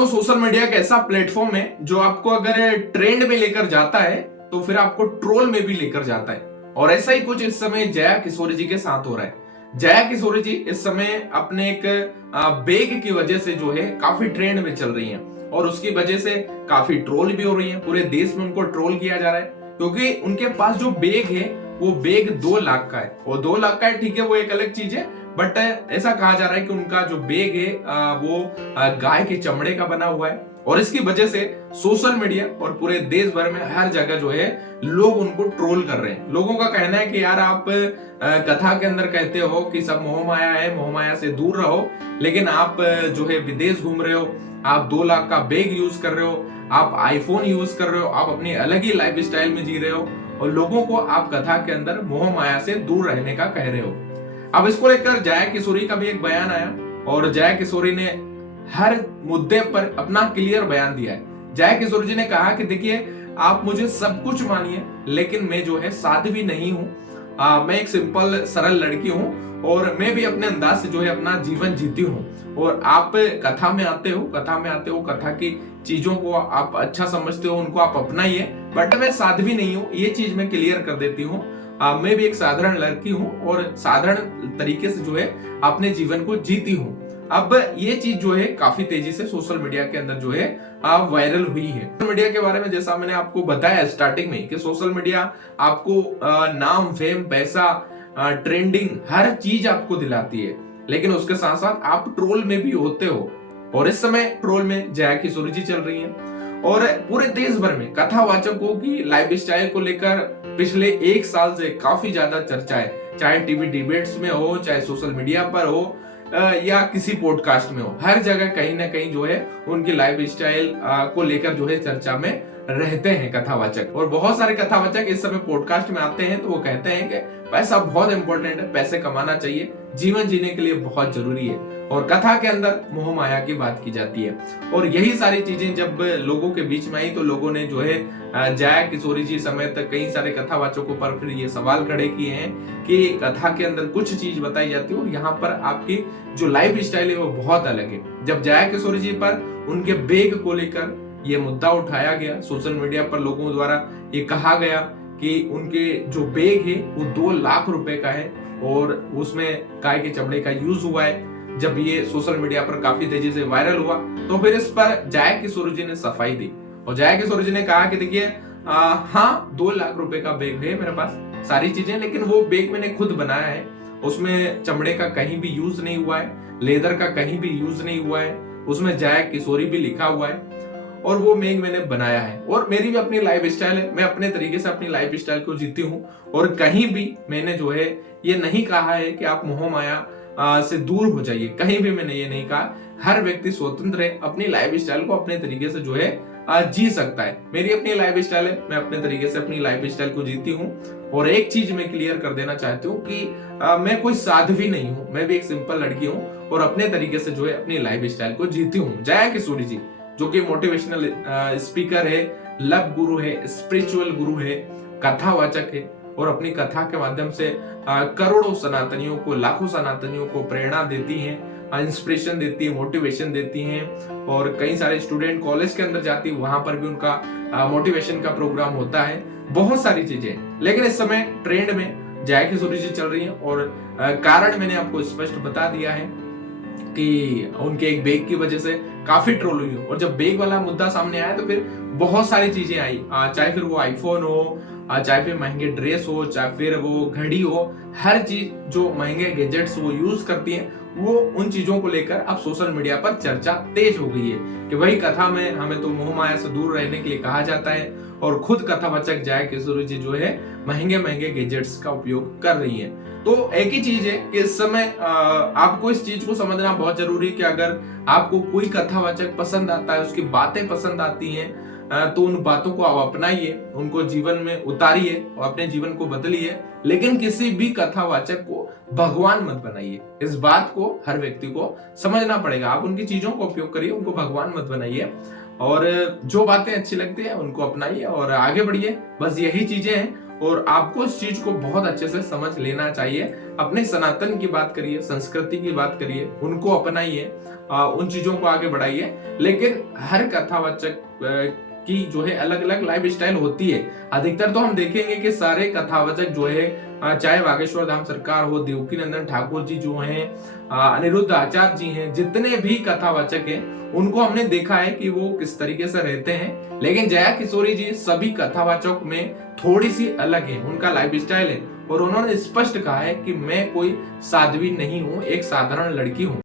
दोस्तों, social media एक ऐसा प्लेटफॉर्म है जो आपको अगर ट्रेंड में लेकर जाता है तो फिर आपको ट्रोल में भी लेकर जाता है। और ऐसा ही कुछ इस समय जया किशोरी जी के साथ हो रहा है। जया किशोरी जी इस समय अपने एक बेग की वजह से जो है काफी ट्रेंड में चल रही हैं और उसकी वजह से काफी ट्रोल भी हो रही है। पूरे देश में उनको ट्रोल किया जा रहा है क्योंकि उनके पास जो बेग है वो बेग 2 लाख का है। और 2 लाख का है, ठीक है, वो एक अलग चीज है, बट ऐसा कहा जा रहा है कि उनका जो बेग है वो गाय के चमड़े का बना हुआ है। और इसकी वजह से सोशल मीडिया और पूरे देश भर में हर जगह जो है लोग उनको ट्रोल कर रहे हैं। लोगों का कहना है कि यार आप कथा के अंदर कहते हो कि सब मोह माया है, मोह माया से दूर रहो, लेकिन आप जो है विदेश घूम रहे हो, आप 2 लाख का बेग यूज कर रहे हो, आप आईफोन यूज कर रहे हो, आप अपनी अलग ही लाइफ स्टाइल में जी रहे हो और लोगों को आप कथा के अंदर मोह माया से दूर रहने का कह रहे हो। अब इसको लेकर जया किशोरी का भी एक बयान आया और जया किशोरी ने हर मुद्दे पर अपना क्लियर बयान दिया है। जया किशोरी जी ने कहा कि देखिए, आप मुझे सब कुछ मानिए लेकिन मैं जो है साध्वी नहीं हूँ। मैं एक सिंपल सरल लड़की हूँ और मैं भी अपने अंदाज से जो है अपना जीवन जीती हूँ। और आप कथा में आते हो, कथा की चीजों को आप अच्छा समझते हो, उनको आप अपनाइए, बट मैं साध्वी नहीं हूँ, ये चीज मैं क्लियर कर देती हूँ। मैं भी एक साधारण लड़की हूँ और साधारण तरीके से जो है अपने जीवन को जीती हूँ। अब ये चीज जो है काफी तेजी से सोशल मीडिया के अंदर जो है वायरल हुई है। सोशल मीडिया के बारे में जैसा मैंने आपको बताया स्टार्टिंग में कि सोशल मीडिया आपको नाम, फेम, पैसा, ट्रेंडिंग हर चीज आपको दिलाती है, लेकिन उसके साथ साथ आप ट्रोल में भी होते हो। और इस समय ट्रोल में जया किशोरी जी चल रही हैं और पूरे देश भर में कथावाचकों की लाइफ स्टाइल को लेकर पिछले 1 साल से काफी ज्यादा चर्चा है। चाहे टीवी डिबेट्स में हो, चाहे सोशल मीडिया पर हो या किसी पॉडकास्ट में हो, हर जगह कहीं ना कहीं जो है उनकी लाइफ स्टाइल को लेकर जो है चर्चा में रहते हैं कथावाचक। और बहुत सारे कथावाचक इस समय पॉडकास्ट में आते हैं तो वो कहते हैं कि पैसा बहुत इंपॉर्टेंट है, पैसे कमाना चाहिए, जीवन जीने के लिए बहुत जरूरी है। और कथा के अंदर मोह माया की बात की जाती है। और यही सारी चीजें जब लोगों के बीच में आई तो लोगों ने जो है जया किशोरी जी समेत कई सारे कथावाचकों पर फिर ये सवाल खड़े किए हैं कि कथा के अंदर कुछ चीज बताई जाती है और यहाँ पर आपकी जो लाइफ स्टाइल है वो बहुत अलग है। जब जया किशोरी जी पर उनके बेग को लेकर ये मुद्दा उठाया गया, सोशल मीडिया पर लोगों द्वारा ये कहा गया कि उनके जो बेग है वो 2 लाख रुपए का है और उसमें गाय के चमड़े का यूज हुआ है। जब ये सोशल मीडिया पर काफी तेजी से वायरल हुआ तो फिर इस पर जया किशोरी जी ने सफाई दी और जया किशोरी जी ने कहा कि देखिए, हाँ 2 लाख रुपए का बेग है मेरे पास, सारी चीजें, लेकिन वो बेग मैंने खुद बनाया है, उसमें चमड़े का कहीं भी यूज नहीं हुआ है, लेदर का कहीं भी यूज नहीं हुआ है, उसमें जया किशोरी भी लिखा हुआ है और वो बेग मैंने बनाया है। और मेरी भी अपनी लाइफ स्टाइल है, मैं अपने तरीके से अपनी लाइफ स्टाइल को जीती हूँ और कहीं भी मैंने जो है ये नहीं कहा है कि आप मोह माया से दूर हो जाइए, कहीं भी मैंने ये नहीं कहा। हर व्यक्ति स्वतंत्र है, अपनी लाइफ स्टाइल को अपने तरीके से जो है जी सकता है। मेरी अपनी लाइफ स्टाइल है, मैं अपने तरीके से अपनी लाइफ स्टाइल को जीती हूँ। और एक चीज मैं क्लियर कर देना चाहती हूँ कि मैं कोई साध्वी नहीं हूँ, मैं भी एक सिंपल लड़की हूँ और अपने तरीके से जो है अपनी लाइफ स्टाइल को जीती हूँ। जया किशोरी जी जो कि मोटिवेशनल स्पीकर है, लव गुरु है, स्पिरिचुअल गुरु है, कथावाचक है और अपनी कथा के माध्यम से करोड़ों सनातनियों को, लाखों सनातनियों को प्रेरणा देती हैं, इंस्पिरेशन देती है, मोटिवेशन देती हैं। और कई सारे स्टूडेंट कॉलेज के अंदर जाती है, वहां पर भी उनका मोटिवेशन का प्रोग्राम होता है, बहुत सारी चीजें। लेकिन इस समय ट्रेंड में जया किशोरी जी चल रही हैं और कारण मैंने आपको स्पष्ट बता दिया है कि उनके एक बेग की वजह से काफी ट्रोल हुई। और जब बेग वाला मुद्दा सामने आया तो फिर बहुत सारी चीजें आई, चाहे फिर वो आईफोन हो, चाहे फिर महंगे ड्रेस हो, चाहे फिर वो घड़ी हो, हर चीज जो महंगे गैजेट्स वो यूज करती हैं, वो उन चीजों को लेकर अब सोशल मीडिया पर चर्चा तेज हो गई है कि वही कथा में हमें तो मोह माया से दूर रहने के लिए कहा जाता है और खुद कथावाचक जया किशोरी जी जो है महंगे महंगे गैजेट्स का उपयोग कर रही है। तो एक ही चीज है कि इस समय आपको इस चीज को समझना बहुत जरूरी है कि अगर आपको कोई कथावाचक पसंद आता है, उसकी बातें पसंद आती हैं, तो उन बातों को आप अपनाइए, उनको जीवन में उतारिए और अपने जीवन को बदलिए, लेकिन किसी भी कथावाचक को भगवान मत बनाइए। इस बात को हर व्यक्ति को समझना पड़ेगा। आप उनकी चीजों का उपयोग करिए, उनको भगवान मत बनाइए और जो बातें अच्छी लगती है उनको अपनाइए और आगे बढ़िए। बस यही चीजें हैं और आपको इस चीज को बहुत अच्छे से समझ लेना चाहिए अपने सनातन की बात करिए, संस्कृति की बात करिए, उनको अपनाइए, उन चीजों को आगे बढ़ाइए। लेकिन हर कथावाचक की जो है अलग अलग लाइफ स्टाइल होती है। अधिकतर तो हम देखेंगे कि सारे कथावाचक जो है, चाहे बागेश्वर धाम सरकार हो, देवकीनंदन ठाकुर जी जो हैं, अनिरुद्ध आचार्य जी हैं, जितने भी कथावाचक हैं, उनको हमने देखा है कि वो किस तरीके से रहते हैं। लेकिन जया किशोरी जी सभी कथावाचक में थोड़ी सी अलग है, उनका लाइफ स्टाइल है, और उन्होंने स्पष्ट कहा है कि मैं कोई साध्वी नहीं हूं, एक साधारण लड़की हूं।